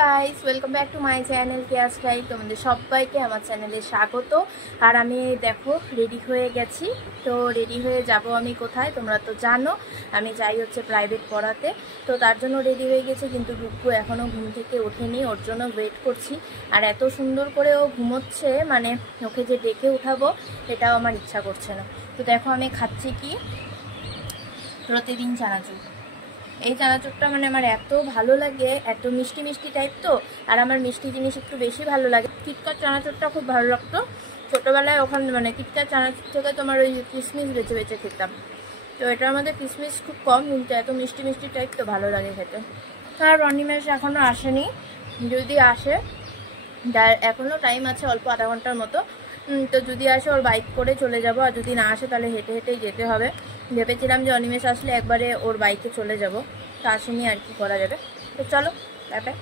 Guys, welcome back to my channel Keya style. তোমাদের সবাইকে আমার চ্যানেলে স্বাগত। আর আমি দেখো রেডি হয়ে গেছি। তো রেডি হয়ে যাব আমি কোথায় তোমরা তো জানো, আমি যাই হচ্ছে প্রাইভেট পড়াতে। তো তার জন্য রেডি হয়ে গেছে, কিন্তু রূপু এখনও ঘুম থেকে ওঠেনি, ওর জন্য ওয়েট করছি। আর এত সুন্দর করে ও ঘুমোচ্ছে, মানে ওকে যে ডেকে উঠাবো এটাও আমার ইচ্ছা করছে না। তো দেখো আমি খাচ্ছি কি, প্রতিদিন চানাচুর। এই চানাচুরটা মানে আমার এত ভালো লাগে, এত মিষ্টি মিষ্টি টাইপ তো। আর আমার মিষ্টি জিনিস একটু বেশি ভালো লাগে। কিটক্যাট চানাচুরটা খুব ভালো লাগতো ছোটোবেলায়, ওখানে মানে কিটক্যাট চানাচুর থেকে তোমার ওই কিশমিশ বেছে বেছে খেতাম। তো এটার মধ্যে কিশমিশ খুব কম, কিন্তু এত মিষ্টি মিষ্টি টাইপ তো ভালো লাগে খেতে। আর অনিমেষ এখনও আসেনি, যদি আসে এখনও টাইম আছে অল্প, আধা ঘন্টার মতো। তো যদি আসে ওর বাইক করে চলে যাব, আর যদি না আসে তাহলে হেঁটে হেঁটেই যেতে হবে। ভেবেছিলাম যে অনিমেষ আসলে একবারে ওর বাইকে চলে যাব, তো আসেনি, আর কি করা যাবে। তো চলো, বাই বাই।